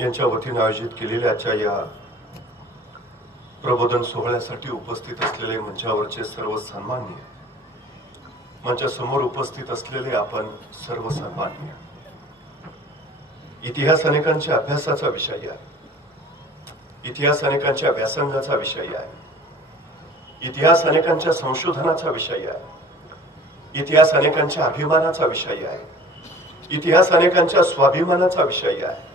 यांच्या वतीने आयोजित केलेल्या आजच्या या प्रबोधन सोहळ्यासाठी उपस्थित असलेले मंचावरचे सर्व सन्माननीय, मंचासमोर उपस्थित असलेले आपण सर्व सन्माननीय, इतिहास अनेकांच्या अभ्यासाचा विषय आहे, इतिहास अनेकांच्या व्यासंगाचा विषय आहे, इतिहास अनेकांच्या संशोधनाचा विषय आहे, इतिहास अनेकांच्या अभिमानाचा विषय आहे, इतिहास अनेकांच्या स्वाभिमानाचा विषय आहे,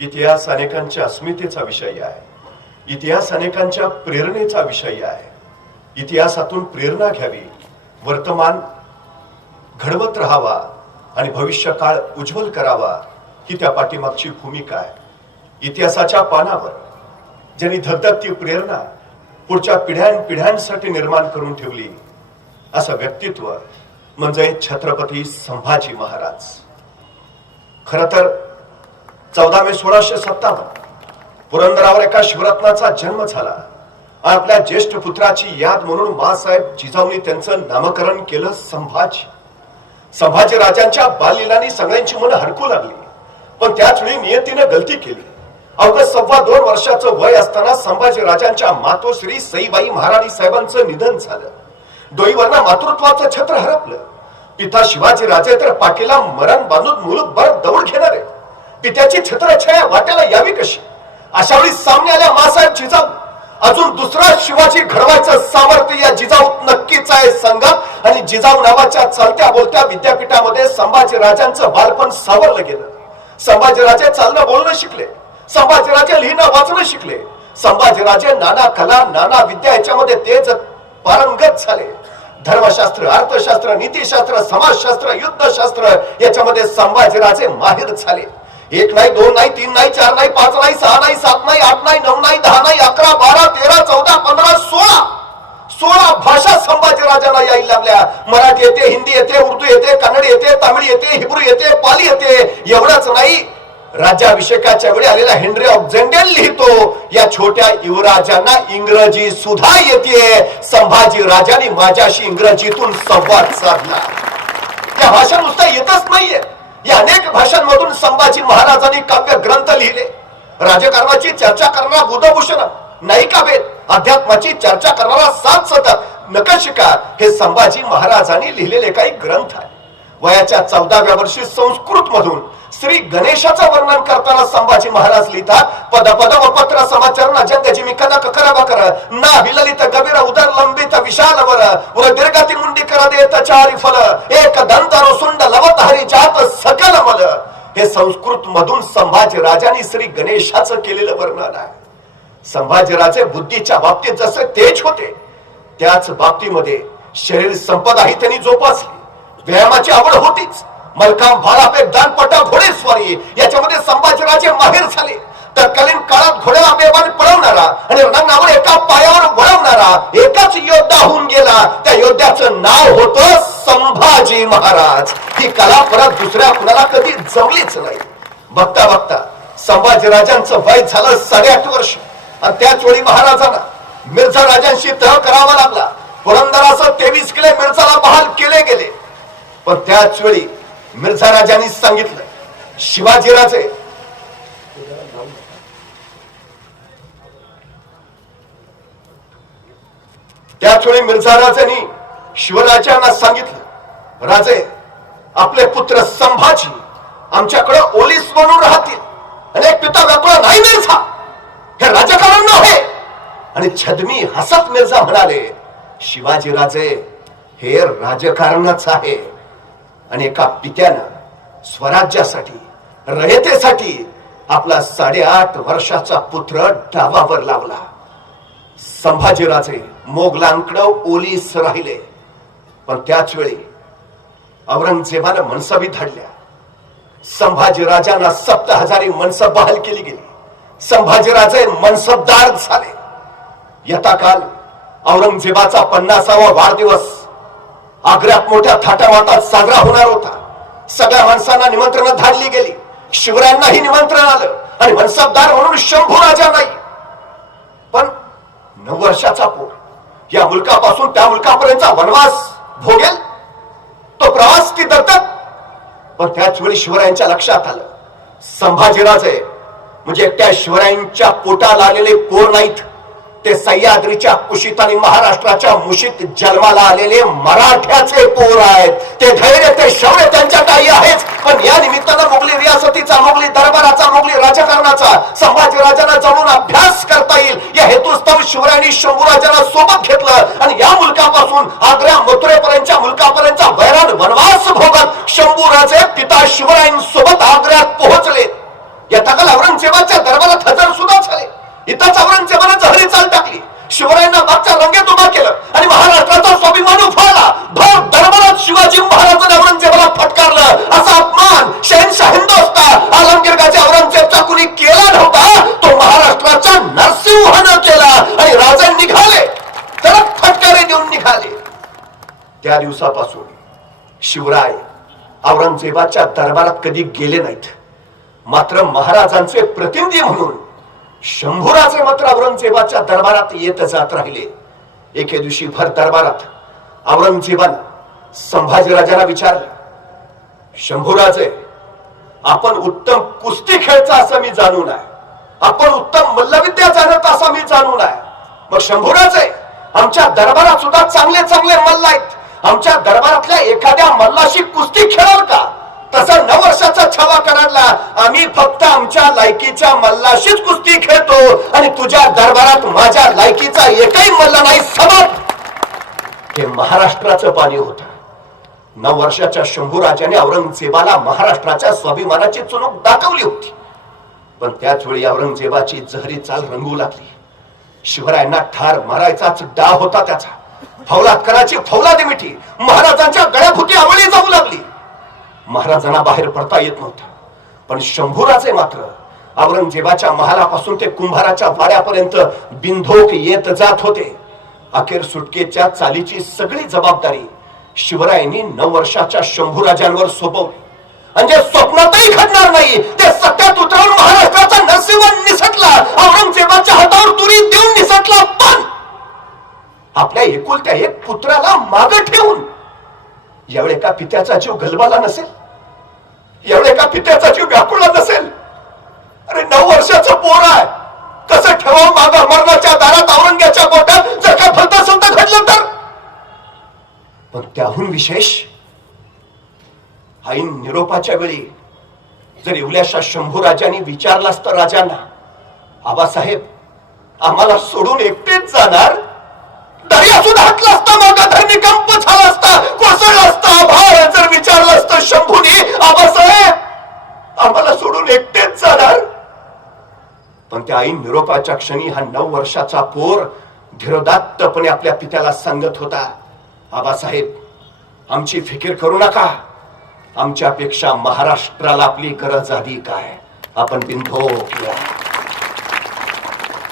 इतिहास अनेकांच्या अस्मितेचा विषय आहे, इतिहास अनेकांच्या प्रेरणेचा विषय आहे. इतिहासातून प्रेरणा घ्यावी, वर्तमान घडवत राहावा आणि भविष्य काळ उज्ज्वल करावा ही त्या पाठीमागची भूमिका आहे. इतिहासाच्या पानावर ज्यांनी धगधगती प्रेरणा पुढच्या पिढ्यानपिढ्यांसाठी निर्माण करून ठेवली असं व्यक्तित्व म्हणजे छत्रपती संभाजी महाराज. खर तर 14 मे 1657 पुरंदरावर एका शिवरत्नाचा जन्म झाला. आपल्या ज्येष्ठ पुत्राची याद म्हणून माँसाहेब जिजाऊंनी त्यांचं नामकरण केलं संभाजी. संभाजी राजांच्या बाललीलांनी सगळ्यांची मनं हरकू लागली, पण त्याच वेळी नियतीनं गलती केली. अवघं 2.25 वर्षाचं वय असताना संभाजी राजांच्या मातोश्री सईबाई महाराणी साहेबांचं निधन झालं. डोईवरनं मातृत्वाचं छत्र हरपलं. पिता शिवाजी राजे तर पाठीला मरण बांधून मुलूकभर दौड घेणारे. पित्याची छत्रछाया वाट्याला यावी कशी? अशा वेळी सामने आल्या माँसाहेब जिजाऊ. अजून दुसरा शिवाजी घडवायचं सामर्थ्य या जिजाऊत नक्कीच आहे संगत. आणि जिजाऊ नावाच्या चालत्या बोलत्या विद्यापीठामध्ये संभाजी राजांचं बालपण सावरलं गेलं. संभाजीराजे चालणं बोलणं शिकले, संभाजीराजे लिहिणं वाचणं शिकले, संभाजीराजे नाना कला नाना विद्या याच्यामध्ये तेज पारंगत झाले. धर्मशास्त्र, अर्थशास्त्र, नीतिशास्त्र, समाजशास्त्र, युद्धशास्त्र याच्यामध्ये संभाजीराजे माहिर झाले. 1 नाही 2 नाही 3 नाही 4 नाही 5 नाही 6 नाही 7 नाही 8 नाही 9 नाही 10 नाही 11 12 13 14 15 16 भाषा संभाजीराजांना यायला लागल्या. मराठी येते, हिंदी येते, उर्दू येते, कन्नड येते, तामिळ येते, हिब्रू येते, पाली येते. एवढंच नाही, राज्याभिषेकाच्या वेळी आलेला हेनरी ऑफ जेंडेल लिहितो या छोट्या युवराजांना इंग्रजी सुद्धा येते. संभाजी राजांनी माझ्याशी इंग्रजीतून संवाद साधला. या भाषा नुसता येतच नाहीये, या अनेक भाषांमधून संभाजी महाराजांनी काव्य ग्रंथ लिहिले. राजकारणाची चर्चा करणारा बुधभूषण, नायिकाभेद, अध्यात्माची चर्चा करणारा 7 शतक, नखशिका हे संभाजी महाराजांनी लिहिलेले काही ग्रंथ आहेत. वयाच्या 14व्या वर्षी संस्कृत मधून श्री गणेशाचं वर्णन करताना संभाजी महाराज लिहितात, पद पद व पत्र समाचरण जंगजिमी कनक कर बकर ना विललित गभीर उदर लंबित विशाल वर उर दीर्घाती मुंडी कर देत चारी फल एक दंत सुंड लवत हरी जात सकल मल. हे संस्कृत मधून संभाजी राजांनी श्री गणेशाचं केलेलं वर्णन आहे. संभाजीराजे बुद्धीच्या बाबतीत जसे तेज होते, त्याच बाबतीमध्ये शरीर संपदाही त्यांनी जोपासली. व्यायामाची आवड होतीच. मलकाम, भालाफेक, दानपटा, घोडेस्वारी याच्यामध्ये संभाजीराजे माहिर झाले. तत्कालीन काळात घोड्याला बेबान पळवणारा आणि रणांगणावर एका पायावर वळवणारा एकाच योद्धा होऊन गेला. त्या योद्ध्याचं नाव होतं संभाजी महाराज. ही कला परत दुसऱ्या कुणाला कधी जमलीच नाही. बघता बघता संभाजीराजांचं वय झालं 8.5 वर्ष. आणि त्याच वेळी महाराजांना मिर्झा राजांशी तह करावा लागला. पुरंदरासह 23 किल्ले मिर्झाला बहाल केले गेले. पण त्याच वेळी मिर्झा राजांनी सांगितलं, शिवाजीराजे त्याच वेळी मिर्झा राजांनी शिवराजांना सांगितलं, राजे आपले पुत्र संभाजी आमच्याकडे ओलीस बनून राहतील. अनेक पिता व्याकुळ नाही मिर्झा, हे राजकारण नव्हे. आणि छदमी हसत मिर्झा म्हणाले, शिवाजीराजे हे राजकारणच आहे. आणि एका पित्यानं स्वराज्यासाठी रयतेसाठी आपला 8.5 वर्षाचा पुत्र डावावर लावला. संभाजीराजे मोगलांकडे ओलीस राहिले. पण त्याच वेळी औरंगजेबानं मनसबी धाडल्या. संभाजीराजांना 7,000 मनसब बहाल केली गेली. संभाजीराजे मनसबदार झाले. यथा काल औरंगजेबाचा 50वा वाढदिवस आग्र्यात मोठ्या थाटामाटात साजरा होणार होता. सगळ्या माणसांना निमंत्रण धाडली गेली. शिवरायांनाही निमंत्रण आलं आणि मनसबदार म्हणून शंभू राजा नाही, पण 9 वर्षाचा पोर या मुलकापासून त्या मुलकापर्यंतचा वनवास भोगेल. तो प्रवास ती दत्तक. पण त्याच वेळी शिवरायांच्या लक्षात आलं, संभाजीराजे म्हणजे एकट्या शिवरायांच्या पोटाला आलेले पोर नाहीत, ते सह्याद्रीच्या कुशीत आणि महाराष्ट्राच्या मुशीत जन्माला आलेले मराठ्याचे पोर आहेत. ते धैर्य ते शौर्य त्यांच्या काही आहेच. पण या निमित्तानं मोगली रियासतीचा, मोगली दरबाराचा, मोगली राजकारणाचा संभाजीराजांना जवळून अभ्यास करता येईल या हेतूस्तव शिवरायांनी शंभूराजांना सोबत घेतलं आणि या मुलकापासून आग्रा मथुरेपर्यंतच्या मुलकापर्यंतचा वैराण वनवास भोगत शंभूराजे पिता शिवरायांसोबत आग्र्यात पोहोचले. या तकाल औरंगजेबाच्या दरबारात हजर सुद्धा झाले. इथंच औरंगजेबाने जहरी चाल टाकली, शिवरायांना मागच्या रंगेत उभा केलं आणि महाराष्ट्राचा स्वाभिमान उफाळला. भर दरबारात शिवाजी महाराजांनी औरंगजेबाला फटकारलं. असा अपमान शहनशाह हिंदुस्तान आलमगीर गाजी औरंगजेबचा कुणी केला नव्हता, तो महाराष्ट्राच्या नरसिंहानं केला. आणि राजे निघाले, त्याला फटकारे देऊन निघाले. त्या दिवसापासून शिवराय औरंगजेबाच्या दरबारात कधी गेले नाहीत. मात्र महाराजांचे प्रतिनिधी म्हणून शंभूराजे मात्र औरंगजेबाच्या दरबारात येत जात राहिले. एके दिवशी भर दरबारात औरंगजेबानं संभाजीराजांना विचारलं, शंभूराजे, आपण उत्तम कुस्ती खेळता असं मी जाणून आहे, आपण उत्तम मल्लविद्या जाणत असं मी जाणून आहे. मग शंभूराजे, आमच्या दरबारात सुद्धा चांगले चांगले मल्ल आहेत, आमच्या दरबारातल्या एखाद्या मल्लाशी कुस्ती खेळाल का? तसं 9 वर्षाचा छावा कराडला, आम्ही फक्त आमच्या लायकीच्या मल्लाशीच कुस्ती खेळतो आणि तुझ्या दरबारात माझ्या लायकीचा एकही मल्ल नाही. समज, हे महाराष्ट्राचं पाणी होतं. 9 वर्षाच्या शंभूराजाने औरंगजेबाला महाराष्ट्राच्या स्वाभिमानाची चुणूक दाखवली होती. पण त्याच वेळी औरंगजेबाची जहरी चाल रंगू लागली. शिवरायांना ठार मारायचाच डाव होता त्याचा. फौलादकराची फौलादी मिठी महाराजांच्या गळ्याभोवती आवळी जाऊ लागली. महाराजांना बाहेर पडता येत नव्हतं. पण शंभूराजे मात्र औरंगजेबाच्या महालापासून ते कुंभाराच्या वाड्यापर्यंत बिनधोक येत जात होते. अखेर सुटकेच्या चालीची सगळी जबाबदारी शिवरायांनी 9 वर्षाच्या शंभूराजांवर सोपवली. आणि जे स्वप्नातही घडणार नाही ते सत्यात उतरवून महाराष्ट्राचा नरसिंह निसटला. औरंगजेबाच्या हातावर तुरी देऊन निसटला. पण आपल्या एकुलत्या एक पुत्राला मागे ठेवून यावेळी का पित्याचा जीव गलबाला नसेल? यावेळी का पित्याचा जीव व्याकुळला नसेल? अरे 9 वर्षाचं पोर आहे, कसं ठेवा माग मरणाच्या दारात औरंग्याच्या बोटात जर काय भलता सलता घडलं तर? पण त्याहून विशेष आईन निरोपाच्या वेळी जर इवल्याशा शंभूराजांनी विचारलं असतं राजांना, आबासाहेब आम्हाला सोडून एकटेच जाणार? दर्या सुद्धा हटला असता, मागा धरणी कंप झाला असता, कोसळला असता. आभाळ जर विचारलं असतं शंभूने, आबासाहेब आम्हाला सोडून एकटेच जाणार? पण त्या आईन निरोपाच्या क्षणी हा 9 वर्षाचा पोर धीरोदात्तपणे आपल्या पित्याला सांगत होता, आबासाहेब आमची फिकीर करू नका, आमच्यापेक्षा महाराष्ट्राला आपली गरज आधी काय, आपण बिनधोक या.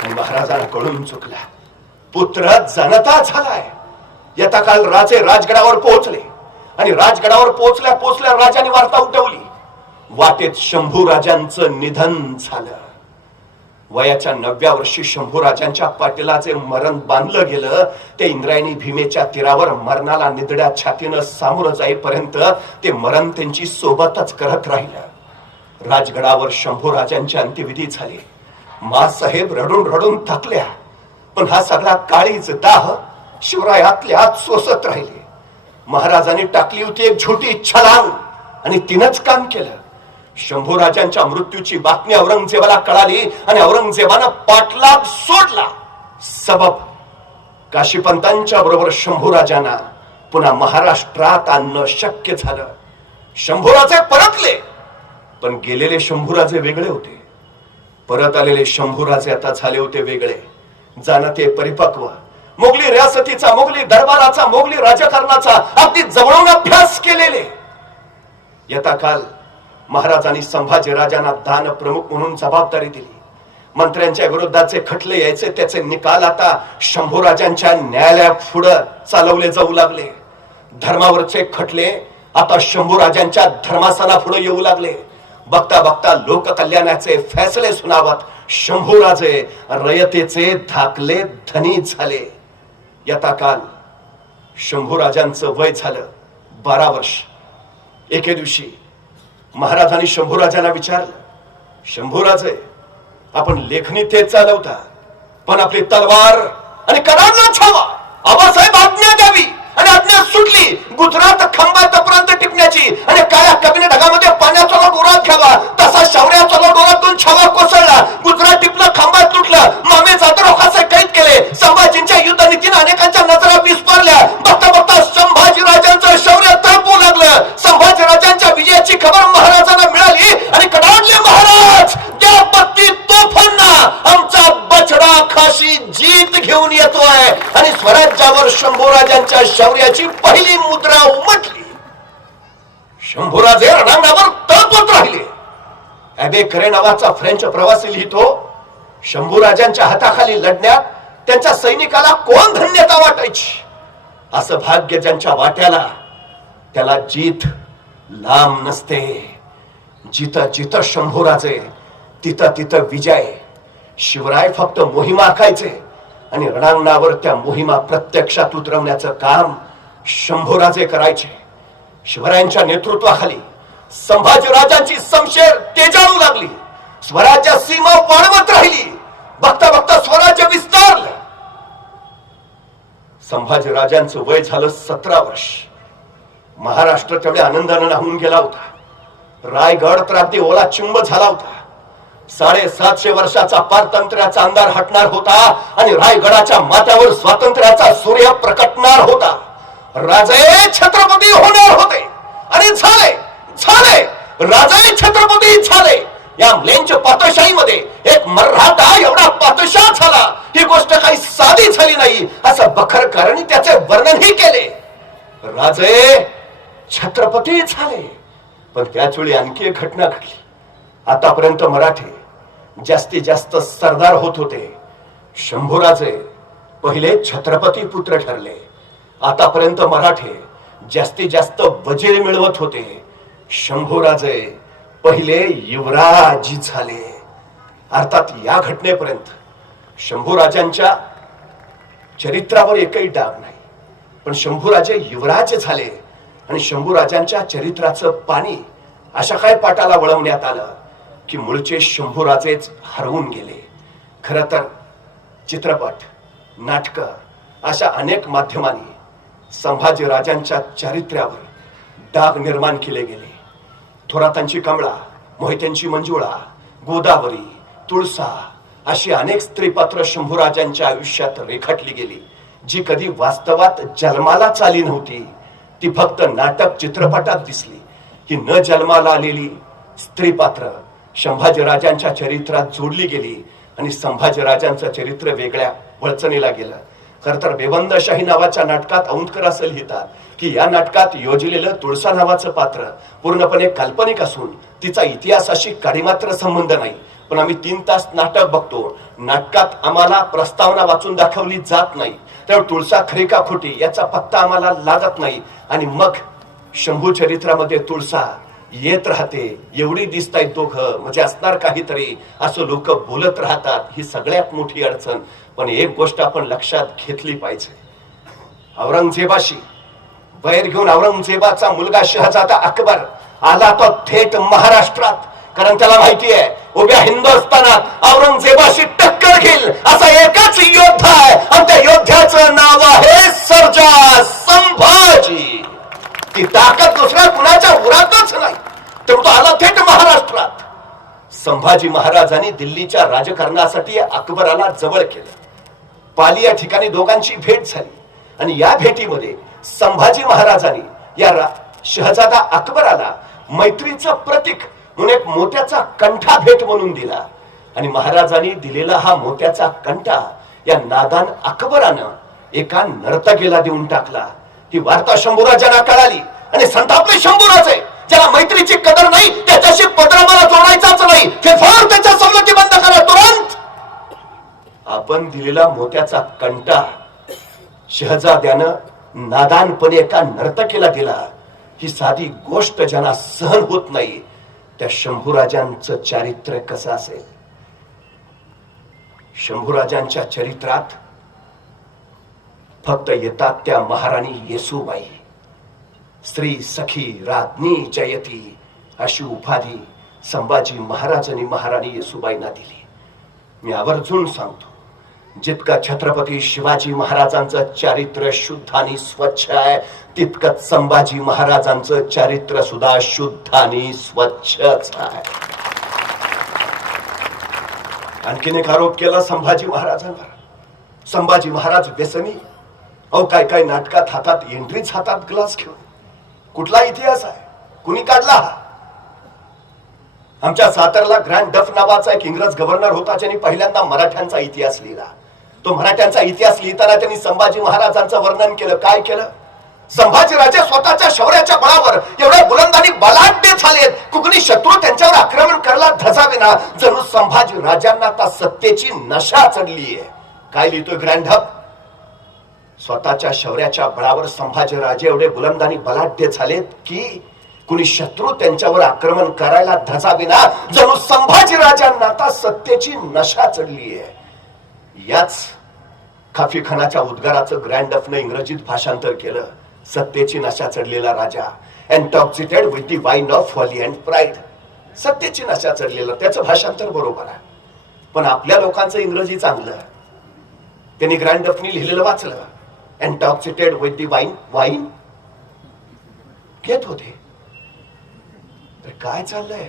आणि महाराजांना कळून चुकला, पुत्र जनता झालाय. यथा काल राजे राजगडावर पोहोचले आणि राजगडावर पोहोचल्या पोहोचल्या राजाने वार्ता उठवली, वाटेत शंभूराजांचं निधन झालं. वयाच्या 9व्या वर्षी शंभूराजांच्या पाटीलाचे मरण बांधलं गेलं. ते इंद्रायणी भीमेच्या तीरावर मरणाला निधड्या छातीनं सामोरं जाईपर्यंत ते मरण त्यांची सोबतच करत राहिलं. राजगडावर शंभूराजांची अंत्यविधी झाली. मासाहेब रडून रडून थकल्या. पण हा सगळा काळीज दाह शिवराय आतल्या आत सोसत राहिले. महाराजांनी टाकली होती एक छोटी छलांग आणि तिनंच काम केलं. शंभूराजांच्या मृत्यूची बातमी औरंगजेबाला कळाली आणि औरंगजेबानं पाठलाग सोडला. सबब काशीपंतांच्या बरोबर शंभूराजांना पुन्हा महाराष्ट्रात आणणं शक्य झालं. शंभूराजे परतले, पण गेलेले शंभूराजे वेगळे होते. परत आलेले शंभूराजे आता झाले होते वेगळे. जाणते परिपक्व, मोगली रियासतीचा, मोगली दरबाराचा, मोगली राजकारणाचा अगदी जवळून अभ्यास केलेले. यथा काल महाराजांनी संभाजीराजांना दान प्रमुख म्हणून जबाबदारी दिली. मंत्र्यांच्या विरोधाचे खटले यायचे, त्याचे निकाल आता शंभूराजांच्या न्यायालयापुढे चालवले जाऊ लागले. धर्मावरचे खटले आता शंभूराजांच्या धर्मासनापुढे येऊ लागले. बघता बघता लोककल्याणाचे फैसले सुनावत शंभूराजे रयतेचे धाकले धनी झाले. यथा काल शंभूराजांचं वय झालं 12 वर्ष. एके दिवशी महाराजांनी शंभूराजांना विचारलं, शंभूराजे आपण लेखणी तेच चालवता, पण आपली तलवार आणि कडांना छावा. आबासाहेब आज्ञा द्यावी आणि आज्ञा सुटली गुजरात खंबातपर्यंत टिपण्याची आणि काळ्या कबिने ढगामध्ये पाण्याचा लोट उरात घ्यावा. तसा शौर्याचा लोट उरातून छावा कोसळला. गुजरात टिपलं, खंबात तुटलं. मामे जाधव कैद केले. संभाजींच्या युद्धनीतीने अनेकांच्या नजरा विस्पारल्या. बघता बघता संभाजीराजांचं शौर्य तळपू लागलं. संभाजीराजांच्या विजयाची खबर महाराजांना मिळाली आणि कडाडले महाराज, त्या 32 तोफांना आमचा बछडा खाशी जीत घेऊन येतोय. आणि स्वराज्यावर शंभूराजांच्या शौर्याची पहिली मुद्रा उमटली. शंभूराजे रणांगणावर तळपत राहिले. ॲबे करे नावाचा फ्रेंच प्रवासी लिहितो, शंभूराजांच्या हाताखाली लढण्यात त्यांच्या सैनिकाला कोण धन्यता वाटायची. असं भाग्य ज्यांच्या वाट्याला, त्याला जीत लांब नसते. जिथं जिथं शंभूराजे तिथं तिथं विजय. शिवराय फक्त मोहिमा आखायचे आणि रणांगणावर त्या मोहिमा प्रत्यक्षात उतरवण्याचं काम शंभूराजे करायचे. शिवरायांच्या नेतृत्वाखाली संभाजीराजांची समशेर तेजाळू लागली. स्वराज्य सीमा वाढवत राहिली. बघता बघता स्वराज्य विस्तारलं. संभाजीराजांचं वय झालं 17 वर्ष. महाराष्ट्र तेवढ्या आनंदानं नाहून गेला होता. रायगड तर अगदी ओला चिंब झाला होता. 750 वर्षाचा पारतंत्र्याचा अंधार हटणार होता आणि रायगडाच्या माथ्यावर स्वातंत्र्याचा सूर्य प्रकटणार होता. राजे छत्रपती होणार होते आणि झाले झाले. राजे छत्रपती झाले. या म्लेंच पातशाहीमध्ये एक मराठा एवढा पातशाह झाला, ही गोष्ट काही साधी झाली नाही असं बखरकरांनी त्याचे वर्णनही केले. राजे छत्रपती झाले. पण त्याच वेळी आणखी एक घटना घडली. आतापर्यंत मराठे जास्तीत जास्त सरदार होत होते. शंभूराजे पहिले छत्रपती पुत्र ठरले. आतापर्यंत मराठे जास्तीत जास्त वजीर मिळवत होते. शंभूराजे पहिले युवराज झाले. अर्थात या घटनेपर्यंत शंभूराजांच्या चरित्रावर एकही डाग नाही. पण शंभूराजे युवराज झाले आणि शंभूराजांच्या चरित्राचं पाणी अशा काय पाटाला वळवण्यात आलं की मूळचे शंभूराजेच हरवून गेले. खरं तर चित्रपट, नाटकं अशा अनेक माध्यमांनी संभाजीराजांच्या चारित्र्यावर डाग निर्माण केले गेले. थोरातांची कमळा, मोहित्यांची मंजुळा, गोदावरी, तुळसा अशी अनेक स्त्रीपात्र शंभूराजांच्या आयुष्यात रेखाटली गेली, जी कधी वास्तवात जन्मालाच आली नव्हती. ती फक्त नाटक चित्रपटात दिसली. ही न जन्माला आलेली स्त्रीपात्र संभाजीराजांच्या चरित्रात जोडली गेली आणि संभाजीराजांचं चरित्र वेगळ्या वळचणीला गेलं. खर तर बेबंदशाही नावाच्या नाटकात औंधकर असं लिहितात की या नाटकात योजलेलं तुळसा नावाचं पात्र पूर्णपणे काल्पनिक असून तिचा इतिहासाशी काडीमात्र संबंध नाही. पण आम्ही 3 तास नाटक बघतो. नाटकात आम्हाला प्रस्तावना वाचून दाखवली जात नाही. त्यामुळे तुळसा खरी का खोटी याचा पत्ता आम्हाला लागत नाही. आणि मग शंभू चरित्रामध्ये तुळसा येत राहते. एवढी दिसतायत दोघं, म्हणजे असणार काहीतरी असं लोक बोलत राहतात. ही सगळ्यात मोठी अडचण. पण एक गोष्ट आपण लक्षात घेतली पाहिजे. औरंगजेबाशी बैर घेऊन औरंगजेबाचा मुलगा शहजादा अकबर आला तो थेट महाराष्ट्रात. कारण त्याला माहिती आहे उभ्या हिंदुस्थानात औरंगजेबाशी टक्कर घेईल असा एकाच योद्धा आहे आणि त्या योद्ध्याचं नाव आहे सर्जा संभाजी. ती ताकद दुसऱ्या कुणाच्या उरातच नाही. तर तो आला थेट महाराष्ट्रात. संभाजी महाराजांनी दिल्लीच्या राजकारणासाठी अकबराला जवळ केलं. पाली या ठिकाणी दोघांची भेट झाली आणि या भेटीमध्ये संभाजी महाराजांनी या शहजादा अकबराला मैत्रीचं प्रतीक म्हणून एक मोत्याचा कंठा भेट म्हणून दिला. आणि महाराजांनी दिलेला हा मोत्याचा कंठा या नादान अकबरानं एका नर्तकीला देऊन टाकला. ही वार्ता शंभूराजांना कळाली आणि संतापले शंभूराजे, ज्याला मैत्रीची कदर नाही त्याच्याशी पदरा मला जोडायचाच नाही. फेफार त्याच्या सवलती बंद करा तुरंत. आपण दिलेला मोत्याचा कंठा शहजाद्यानं नादानपणे एका नर्तकीला दिला. ही साधी गोष्ट ज्यांना सहन होत नाही त्या शंभूराजांचं चारित्र्य कसं असेल. शंभूराजांच्या चरित्रात फक्त येतात त्या महाराणी येसूबाई. स्त्री सखी राज्ञी जयती अशी उपाधी संभाजी महाराजांनी महाराणी येसूबाईंना दिली. मी आवर्जून सांगतो, जितकं छत्रपती शिवाजी महाराजांचं चारित्र्य शुद्ध आणि स्वच्छ आहे, तितकंच संभाजी महाराजांचं चारित्र्य सुद्धा शुद्ध आणि स्वच्छच आहे. आणखीन एक आरोप केला संभाजी महाराजांवर. संभाजी महाराज व्यसनी. अहो काय काय नाटकात हातात एंट्रीच, हातात ग्लास घेऊन. कुठला इतिहास आहे? कुणी काढला हा? आमच्या सातारला ग्रँड डफ नावाचा एक इंग्रज गव्हर्नर होता, ज्यांनी पहिल्यांदा मराठ्यांचा इतिहास लिहिला. तो मराठ्यांचा इतिहास लिहिताना त्यांनी संभाजी महाराजांचं वर्णन केलं. काय केलं? संभाजीराजे स्वतःच्या शौर्याच्या बळावर एवढ्या बुलंदानी बलाढ्य झालेत, कुणी शत्रू त्यांच्यावर आक्रमण करायला धजावेना. जणू संभाजी राजांना आता सत्तेची नशा चढली आहे. काय लिहितोय ग्रँड डफ? स्वतःच्या शौर्याच्या बळावर संभाजीराजे एवढे बुलंदानी बलाढ्य झालेत की कुणी शत्रू त्यांच्यावर आक्रमण करायला धजावेना. जणू संभाजी राजांना आता सत्तेची नशा चढली आहे. याच खाफी खानाच्या उद्गाराचं ग्रँड डफने इंग्रजीत भाषांतर केलं. सत्तेची नशा चढलेला राजा, intoxicated with the wine of folly and pride. सत्तेची नशा चढलेला, त्याचं भाषांतर बरोबर आहे. पण आपल्या लोकांचं इंग्रजी चांगलं. त्यांनी ग्रँड डफनी लिहिलेलं वाचलं. एन्टॉक्सिटेड विथ द वाईन घेत होते. काय चाललंय?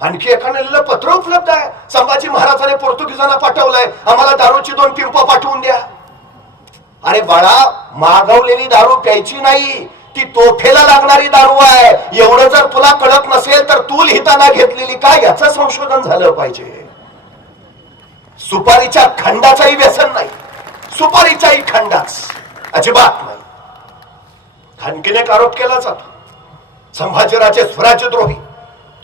आणखी एकाने लिहिलं पत्र उपलब्ध आहे. संभाजी महाराजांनी पोर्तुगीजांना पाठवलंय, आम्हाला दारूची 2 पिंप पाठवून द्या. अरे बाळा, मागवलेली दारू प्यायची नाही, ती तोफेला लागणारी दारू आहे. एवढं जर तुला कळत नसेल तर तू लिहिताना घेतलेली काय याचं संशोधन झालं पाहिजे. सुपारीच्या खंडाचाही व्यसन नाही, सुपारीच्याही खंडाच अजिबात नाही. आणखीन एक आरोप केला जातो, संभाजीराजे स्वराज्यद्रोही.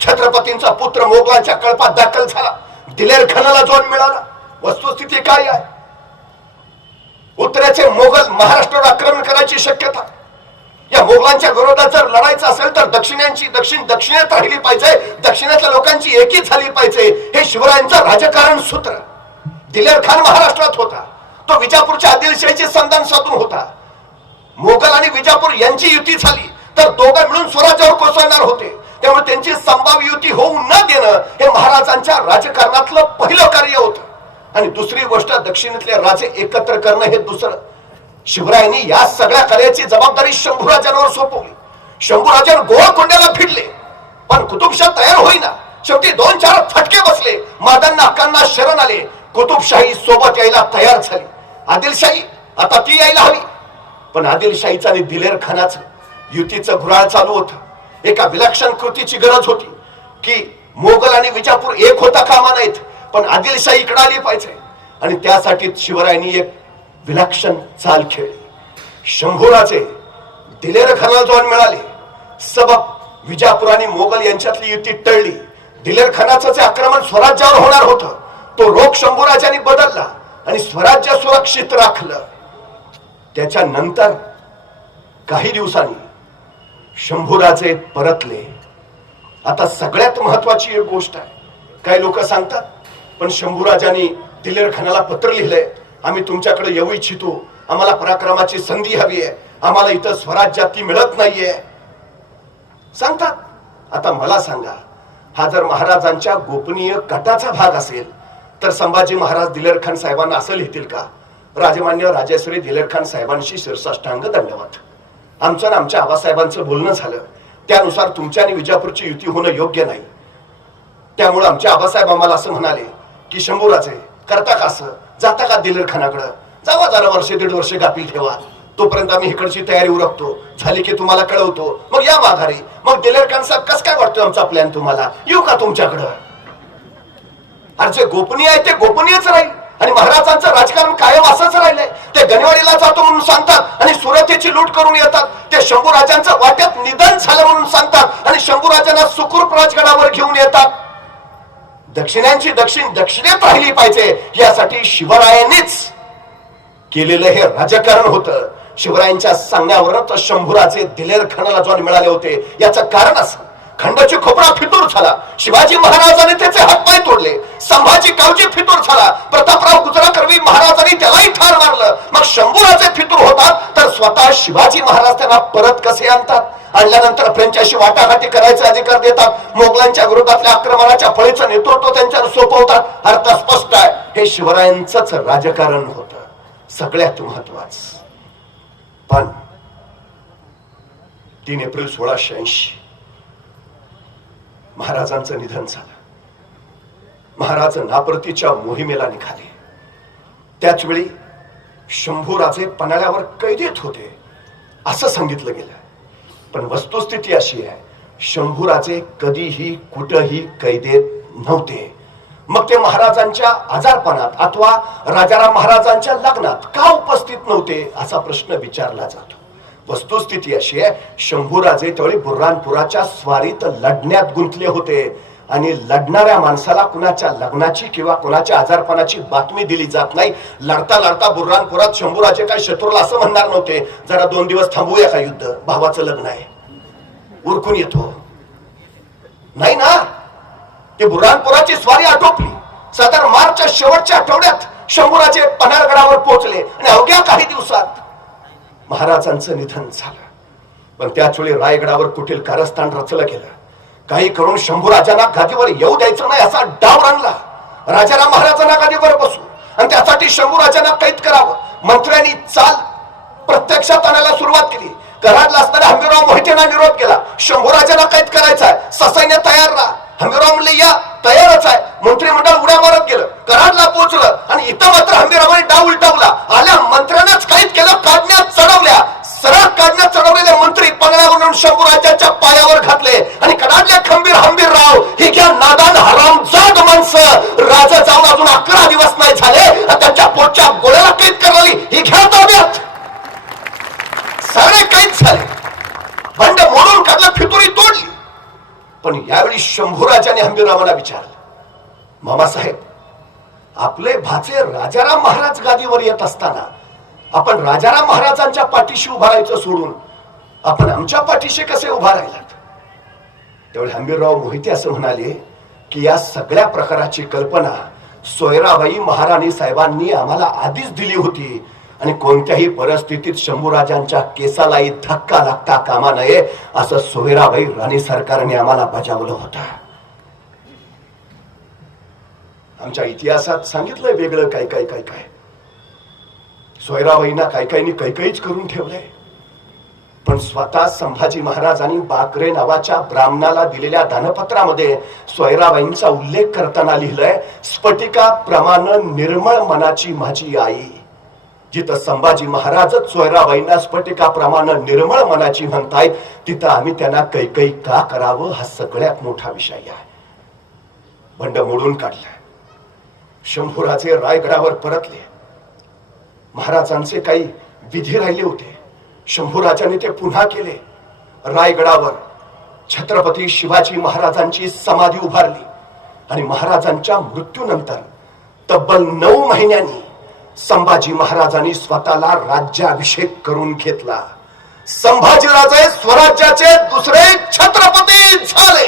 छत्रपतींचा पुत्र मोगलांच्या कळपात दाखल झाला, दिलेर खानाला जोड मिळाला. वस्तुस्थिती काय आहे? उत्तरेचे मोगल महाराष्ट्रावर आक्रमण करायची शक्यता. या मोगलांच्या विरोधात जर लढायचं असेल तर दक्षिणेत राहिली पाहिजे, दक्षिणेतल्या लोकांची एकी झाली पाहिजे. हे शिवरायांचं राजकारण सूत्र. दिलेर खान महाराष्ट्रात होता, तो विजापूरच्या आदिलशाहीचे संधान साधून होता. मोगल आणि विजापूर यांची युती झाली तर दोघं मिळून स्वराज्यावर कोसळणार होते. त्यामुळे त्यांची संभाव्य युती होऊ न देणं हे महाराजांच्या राजकारणातलं पहिलं कार्य होतं. आणि दुसरी गोष्ट, दक्षिणेतले राजे एकत्र करणं हे दुसरं. शिवरायांनी या सगळ्या कार्याची जबाबदारी शंभूराजांवर सोपवली. शंभूराजांवर गोळकोंड्याला भिडले, पण कुतुबशाह तयार होईना. शेवटी 2-4 फटके बसले, मादांना हक्कांना शरण आले. कुतुबशाही सोबत यायला तयार झाली. आदिलशाही आता ती यायला हवी, पण आदिलशाहीचं आणि दिलेर खानाचं युतीचं घुराळ चालू होतं. एका विलक्षण कृतीची गरज होती की मोगल आणि विजापूर एक होता कामा नाहीत, पण आदिलशाही इकडे आली पाहिजे. आणि त्यासाठी शिवरायांनी एक विलक्षण चाल खेळली. शंभूराजे दिलेर खानाला जोड मिळाले. सबब विजापूर आणि मोगल यांच्यातली युती टळली. दिलेर खानाचं जे आक्रमण स्वराज्यावर होणार होतं तो रोख शंभूराजांनी बदलला आणि स्वराज्य सुरक्षित राखलं. त्याच्यानंतर काही दिवसांनी शंभूराजे परतले. आता सगळ्यात महत्वाची एक गोष्ट आहे, काही लोक सांगतात पण शंभूराजांनी दिलेर खानाला पत्र लिहिलंय, आम्ही तुमच्याकडे येऊ इच्छितो, आम्हाला पराक्रमाची संधी हवी आहे, आम्हाला इथं स्वराज्यात ती मिळत नाहीये सांगतात. आता मला सांगा, हा जर महाराजांच्या गोपनीय कटाचा भाग असेल तर संभाजी महाराज दिलेर खान साहेबांना असं लिहितील का, राजमान्य राजेश्री दिलेर खान साहेबांशी शिरसाष्टांग दंडवत. आमचं आणि आमच्या आबासाहेबांचं बोलणं झालं, त्यानुसार तुमच्या आणि विजापूरची युती होणं योग्य नाही. त्यामुळे आमचे आबासाहेब आम्हाला असं म्हणाले की शंभूराजे करता का असं, जाता का दिलेर खानाकडं, जावा जरा 1-1.5 वर्ष गाफील ठेवा, तोपर्यंत आम्ही इकडची तयारी उरकतो, झाली की तुम्हाला कळवतो, मग या माघारी. मग दिलेर खान साहेब कसं काय वाटतं आमचा प्लॅन तुम्हाला, येऊ का तुमच्याकडं? अरे जे गोपनीय आहे ते गोपनीयच राहील आणि महाराजांचं राजकारण कायम असंच राहिलंय. ते गणवाडीला जातो म्हणून सांगतात आणि सुरतेची लूट करून येतात. ते शंभूराजांचं वाट्यात निधन झालं म्हणून सांगतात आणि शंभूराजांना सुखरूप राजगडावर घेऊन येतात. दक्षिणांची दक्षिणेत राहिली पाहिजे यासाठी शिवरायांनीच केलेलं हे राजकारण होतं. शिवरायांच्या सांगण्यावरून तर शंभूराजे दिलेर खानाला जोड मिळाले होते. याचं कारण असं, खंडाची खोपरा फितूर झाला, शिवाजी महाराजांनी त्याचे हातपाय तोडले, संभाजी कावजी फितूर झाला, प्रतापराव गुजराकरवी महाराजांनी त्यालाही ठार मारलं. मग शंभूराजे फितूर होतात तर स्वतः शिवाजी महाराज त्यांना परत कसे आणतात? आणल्यानंतर फ्रेंचाशी वाटाघाटी करायचे अधिकार देतात, मोगलांच्या विरोधातल्या आक्रमणाच्या फळीचं नेतृत्व त्यांच्यावर सोपवतात. अर्थ स्पष्ट हे शिवरायांचंच राजकारण होतं सगळ्यात महत्वाचं. पण 3 एप्रिल 1680 महाराजांचं निधन झालं. महाराज नाप्रतीच्या मोहिमेला निघाले. त्याच वेळी शंभूराजे पन्हाळ्यावर कैदेत होते असं सांगितलं गेलं. पण वस्तुस्थिती अशी आहे, शंभूराजे कधीही कुठंही कैदेत नव्हते. मग ते महाराजांच्या आजारपणात अथवा राजाराम महाराजांच्या लग्नात का उपस्थित नव्हते असा प्रश्न विचारला जातो. वस्तुस्थिती अशी आहे, शंभूराजे त्यावेळी बुऱ्हाणपुराच्या स्वारीत लढण्यात गुंतले होते आणि लढणाऱ्या माणसाला कुणाच्या लग्नाची किंवा कुणाच्या आजारपणाची बातमी दिली जात नाही. लढता लढता बुऱ्हाणपुरात शंभूराजे काय शत्रूला असं म्हणणार नव्हते, जरा 2 दिवस थांबूया का युद्ध, भावाचं लग्न आहे, उरकून येतो. नाही ना, ते बुऱ्हाणपुराची स्वारी आटोपली. साधारण मार्चच्या शेवटच्या आठवड्यात शंभूराजे पन्हाळगडावर पोहोचले आणि अवघ्या काही दिवसात महाराजांचं निधन झालं. पण त्याच वेळी रायगडावर कुटील कारस्थान रचलं गेलं. काही करून शंभूराजांना गादीवर येऊ द्यायचं नाही असा डाव रंगला. राजाराम महाराजांना गादीवर बसू आणि त्यासाठी शंभूराजांना कैद करावं. मंत्र्यांनी चाल प्रत्यक्षात आणायला सुरुवात केली. कराडला असताना हंबीरराव मोहितेंना निरोप केला, शंभूराजांना कैद करायचा, ससैन्य तयार राहा. हंबीरराव म्हणले या तयारच आहे. मंत्रिमंडळ उड्या मारत गेलं, कराडला पोहोचलं आणि इथं मात्र हंबीररावांनी डाव उलटवला. आल्या मंत्र्यांनाच कैद केलं, काढण्यात चढवल्या. सरळ काढण्यात चढवलेले मंत्री पन्हाळ्यावरून शंभूराजांच्या पायावर घातले आणि कडाडल्या खंबीर हंबीरराव ही घ्या नादान हरामजाद माणसं, राजा जाऊन अजून 11 दिवस नाही झाले त्यांच्या पोटच्या गोळ्याला कैद करणारी ही घ्या ताब्यात. सगळे कैद झाले, बंड मोडून काढला, फितुरी तोडली. पण यावेळी शंभूराजांनी हंबीररावांना विचारलं, मामासाहेब आपले भाचे राजाराम महाराज गादीवर येत असताना आपण राजाराम महाराजांच्या पाठीशी उभा राहायचं सोडून आपण आमच्या पाठीशी कसे उभा राहिलात? त्यावेळी हंबीरराव मोहिते असं म्हणाले की या सगळ्या प्रकाराची कल्पना सोयराबाई महाराणी साहेबांनी आम्हाला आधीच दिली होती आणि कोणत्याही परिस्थितीत शंभूराजांच्या केसालाही धक्का लागता कामा नये असं सोयराबाई राणी सरकारने आम्हाला बजावलं होतं. आमच्या इतिहासात सांगितलंय वेगळं काय काय काय काय. सोयराबाईंना काय काहींनी कैकईच करून ठेवलंय. पण स्वतः संभाजी महाराजांनी बाकरे नावाच्या ब्राह्मणाला दिलेल्या दानपत्रामध्ये सोयराबाईंचा उल्लेख करताना लिहिलंय, स्फटिकाप्रमाणे निर्मळ मनाची माझी आई. जिथं संभाजी महाराजच सोयराबाईंना स्फटिकाप्रमाणे निर्मळ मनाची म्हणतायत, तिथं आम्ही त्यांना कैकई का करावं हा सगळ्यात मोठा विषय आहे. बंड मोडून काढलं. शंभूराजे रायगडावर परतले. महाराजांचे काही विधी राहिले होते, शंभूराजांनी ते पुन्हा केले. रायगडावर छत्रपती शिवाजी महाराजांची समाधी उभारली आणि महाराजांच्या मृत्यूनंतर तब्बल 9 महिन्यांनी संभाजी महाराजांनी स्वतःला राज्याभिषेक करून घेतला. संभाजीराजे स्वराज्याचे दुसरे छत्रपती झाले.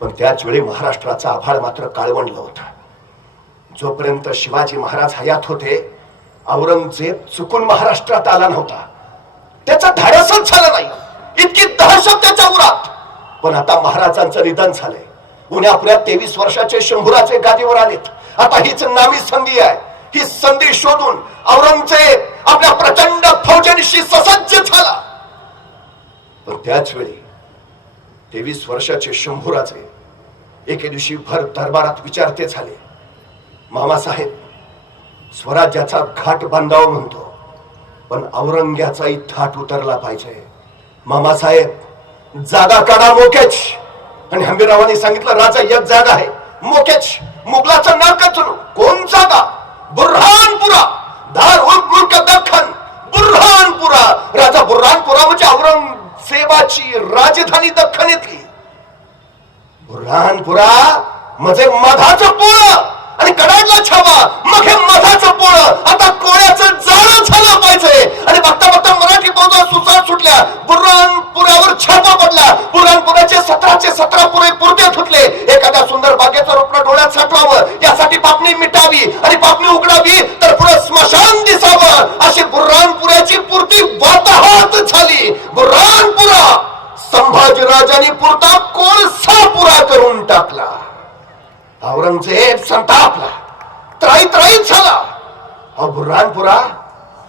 पण त्याच वेळी महाराष्ट्राचा आभाळ मात्र काळवंडलं होतं. जोपर्यंत शिवाजी महाराज हयात होते औरंगजेब चुकून महाराष्ट्रात आला नव्हता. त्याचा धाडसच झालं नाही, इतकी दहशत त्याच्या उरात. पण आता महाराजांचं निधन झालंय. पुण्यापुऱ्यात 23 वर्षाचे शंभूराजे गादीवर आलेत. आता हीच नामी संधी आहे. ही संधी शोधून औरंगजेब आपल्या प्रचंड फौजांशी ससज्ज झाला. पण त्याच वेळी 23 वर्षाचे शंभूराजे एके दिवशी भर दरबारात विचारते झाले, मामासाहेब स्वराज्याचा घाट बांधावा म्हणतो, पण औरंग्याचाही थाट उतरला पाहिजे. मामासाहेब जागा काढा मोकेच. आणि हंबीररावांनी सांगितलं, राजा एक जागा आहे मोकेच. मुघलाचं नाव काय चलू? कोण जागा? बुरहानपुरा. दार उल मुल्क दख्खन बुरहानपुरा. राजा बुरहानपुरा म्हणजे औरंगजेबाची राजधानी दख्खनीतली. बुरहानपुरा म्हणजे मधाचं पोळ आणि कडाडला छावा. मग हे मधाचं पोळ आता कोळ्याचं जाळं झालं पाहिजे. आणि बघता बघता मराठी फौजा सुसाट सुटल्या. बुरहानपुरावर छापा पडला. बुरहानपुराचे 17 पुरे पुरते धुतले. एखाद्या सुंदर बागेचं रोपण डोळ्यात साठवावं यासाठी पापणी मिटावी आणि पापणी उघडावी तर पुढे स्मशान दिसावं अशी बुरहानपुराची पूर्ती वाताहत झाली. बुरहानपुरा संभाजीराजांनी पुरता कोळसा पुरा करून टाकला. औरंगजेब संतापला, त्राईत झाला. बुऱ्हाणपुरा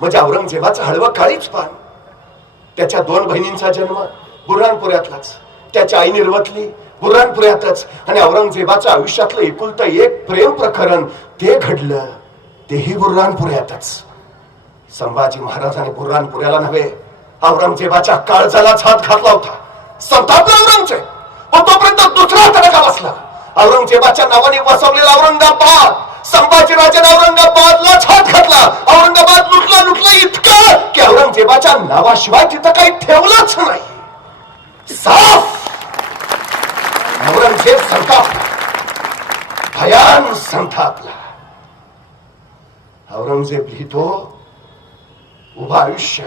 म्हणजे औरंगजेबाचं हळवं काळीच पान. त्याच्या 2 बहिणींचा जन्म बुऱ्हाणपुऱ्यातलाच, त्याच्या आई निर्वतली बुऱ्हाणपुऱ्यातच, आणि औरंगजेबाच्या आयुष्यातलं एकुलतं एक प्रेम प्रकरण ते घडलं तेही बुऱ्हाणपुऱ्यातच. संभाजी महाराजांनी बुऱ्हाणपुऱ्याला नव्हे, औरंगजेबाच्या काळजालाच हात घातला होता. संतापला औरंगजेब, पण तोपर्यंत दुसरा तडका बसला. औरंगजेबाच्या नावाने वसवलेला औरंगाबाद, संभाजीराजाने औरंगाबादलाच हात घातला. औरंगाबाद लुटला इतकं की औरंगजेबाच्या नावाशिवाय तिथं काही ठेवलंच नाही. साफ औरंगजेब संतापला, भयान संतापला. औरंगजेब लिहितो, उभा आयुष्य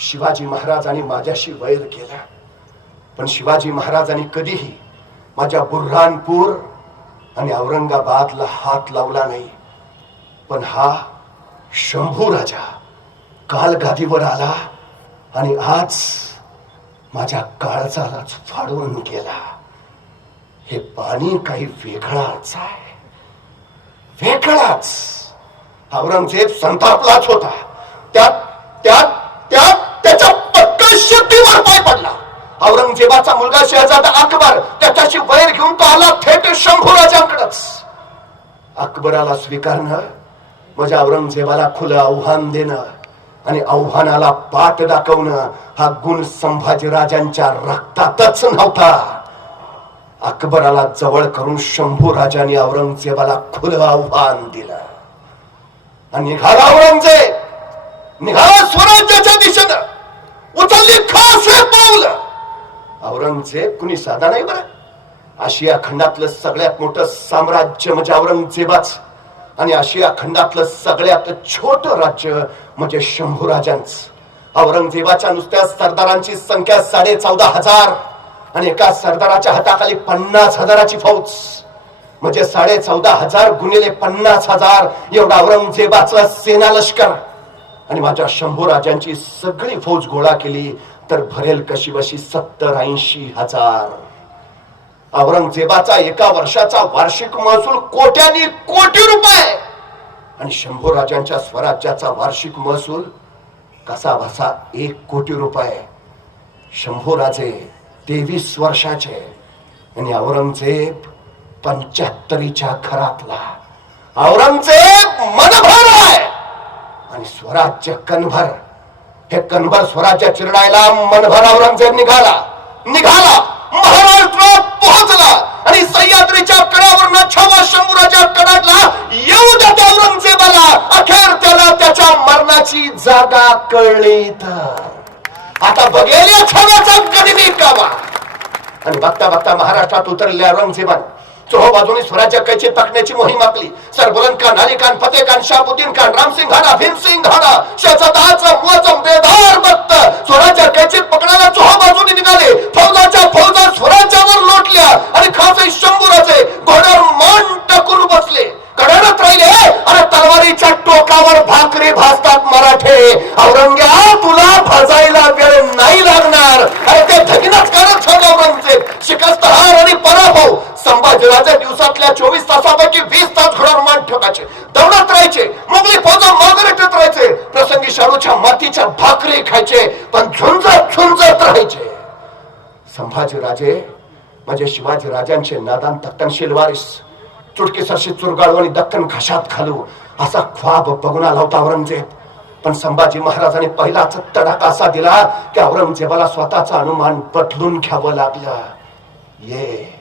शिवाजी महाराजांनी माझ्याशी वैर केला, पण शिवाजी महाराजांनी कधीही माझ्या बुऱ्हाणपूर आणि औरंगाबादला हात लावला नाही. पण हा शंभू राजा काल गादीवर आला आणि आज माझ्या काळजालाच फाडून गेला. हे पाणी काही वेगळाच आहे, वेगळाच. औरंगजेब संतापलाच होता. त्याच्या पक्का शुद्धीवर पाय पडला. औरंगजेबाचा मुलगा शहजादा अकबर, त्याच्याशी वैर घेऊन तो आला थेट शंभूराजांकडेच. अकबराला स्वीकारणं म्हणजे औरंगजेबाला खुलं आव्हान देणं, आणि आव्हानाला पाठ दाखवणं हा गुण संभाजीराजांच्या रक्तातच नव्हता. अकबराला जवळ करून शंभूराजांनी औरंगजेबाला खुलं आव्हान दिलं. आणि निघाला औरंगजेब, निघाला स्वराज्याच्या दिशेनं, उचलली खास पाऊल. औरंगजेब कुणी साधा नाही बरं. आशिया खंडातलं सगळ्यात मोठं साम्राज्य म्हणजे औरंगजेबाच, आणि आशिया खंडातलं सगळ्यात छोटं राज्य म्हणजे शंभूराजांच. औरंगजेबाच्या नुसत्या सरदारांची संख्या 14,500, आणि एका सरदाराच्या हाताखाली 50,000ची फौज, म्हणजे 14,500 गुणिले 50,000 एवढा औरंगजेबाचं सेना लष्कर. आणि माझ्या शंभूराजांची सगळी फौज गोळा केली तर भरेल कशी बशी 70-80,000. औरंगजेबाचा एका वर्षाचा वार्षिक महसूल कोट्यानी कोटी रुपये, आणि शंभूराजांच्या स्वराज्याचा वार्षिक महसूल कसा बसा 1 कोटी रुपये. शंभूराजे 23 वर्षाचे आणि औरंगजेब 75च्या घरातला. औरंगजेब मनभर आहे आणि स्वराज्य कणभर. हे कणभर स्वराज्य चिरडायला मनभर औरंगजेब निघाला महाराष्ट्रात पोहोचला, आणि सह्याद्रीच्या कड्यावरनं छावा शंभूराजा कडाडला. येऊ देत औरंगजेबाला. अखेर त्याला त्याच्या मरणाची जागा कळली. तर आता बघेल या छाव्याचा कधी कावा. आणि बघता बघता महाराष्ट्रात उतरलेल्या औरंगजेबाने चोहो बाजूनी स्वराज्य कैची टाकण्याची मोहीम आखली. सरबुलंद खान, अली खान, फतेह खान, शहाबुद्दीन खान, रामसिंग हाना, भीमसिंग हाना, शहजादाचं मोजम बेदार बघत स्वराज्य कैची पकडायला चोहो बाजूनी निघाले. फौजा स्वराज्यावर लोटल्या, आणि खास शंभूराजे घोड्यावर मान टाकून बसले. कडाडत राहिले, आणि तलवारीच्या टोकावर भाकरी भाजतात मराठे. औरंग्या तुला भाजायला वेळ नाही लागणार. अरे ते धगिनच करत होते औरंगजेब. शिकस्त हार आणि पराभव. संभाजीराजे दिवसातल्या 24 तासापैकी 20 तास घोड्यावर मान ठेवायचे, दौडत राहायचे. मुघली फौजा मागरेटत राहायचे. प्रसंगी शाळूच्या मातीच्या भाकरी खायचे, पण झुंजत राहायचे. संभाजीराजे म्हणजे शिवाजी राजांचे नादान तख्तनशील वारिस. चुटकीसरशी चुरगाळू आणि दक्कन घशात घालू असा ख्वाब बघून आला होता औरंगजेब. पण संभाजी महाराजांनी पहिलाच तडाखा असा दिला की औरंगजेबाला स्वतःचा अनुमान बदलून घ्यावं लागलं. ये